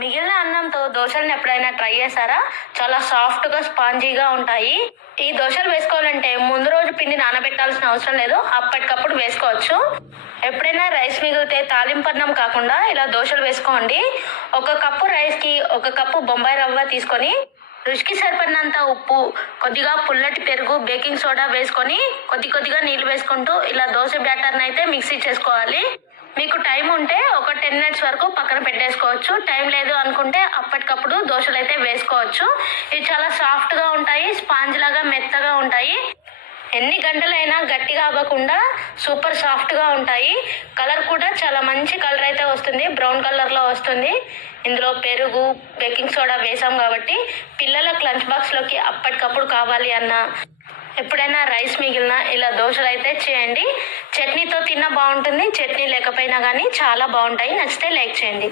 మిగిలిన అన్నంతో దోశలను ఎప్పుడైనా ట్రై చేశారా? చాలా సాఫ్ట్గా స్పాంజీగా ఉంటాయి. ఈ దోశలు వేసుకోవాలంటే ముందు రోజు పిండి నానబెట్టాల్సిన అవసరం లేదు, అప్పటికప్పుడు వేసుకోవచ్చు. ఎప్పుడైనా రైస్ మిగిలితే తాలింపన్నం కాకుండా ఇలా దోశలు వేసుకోండి. 1 కప్పు రైస్కి 1 కప్పు బొంబాయి రవ్వ తీసుకొని రుచికి సరిపడినంత ఉప్పు, కొద్దిగా పుల్లటి పెరుగు, బేకింగ్ సోడా వేసుకొని కొద్దిగా నీళ్ళు వేసుకుంటూ ఇలా దోశ బ్యాటర్ని అయితే మిక్సీ చేసుకోవాలి. మీకు టైం ఉంటే ఒక 10 మినిట్స్ వరకు పక్కన పెట్టేసుకోవచ్చు. టైం లేదు అనుకుంటే అప్పటికప్పుడు దోశలు అయితే వేసుకోవచ్చు. ఇవి చాలా సాఫ్ట్గా ఉంటాయి, స్పాంజ్ లాగా మెత్తగా ఉంటాయి. ఎన్ని గంటలైనా గట్టిగా అవ్వకుండా సూపర్ సాఫ్ట్గా ఉంటాయి. కలర్ కూడా చాలా మంచి కలర్ అయితే వస్తుంది, బ్రౌన్ కలర్లో వస్తుంది. ఇందులో పెరుగు, బేకింగ్ సోడా వేసాం కాబట్టి పిల్లలకు లంచ్ బాక్స్లోకి అప్పటికప్పుడు కావాలి అన్న, ఎప్పుడైనా రైస్ మిగిలిన ఇలా దోశలు అయితే చేయండి. చట్నీతో తిన్నా బాగుంటుంది, చట్నీ లేకపోయినా కానీ చాలా బాగుంటాయి. నచ్చితే లైక్ చేయండి.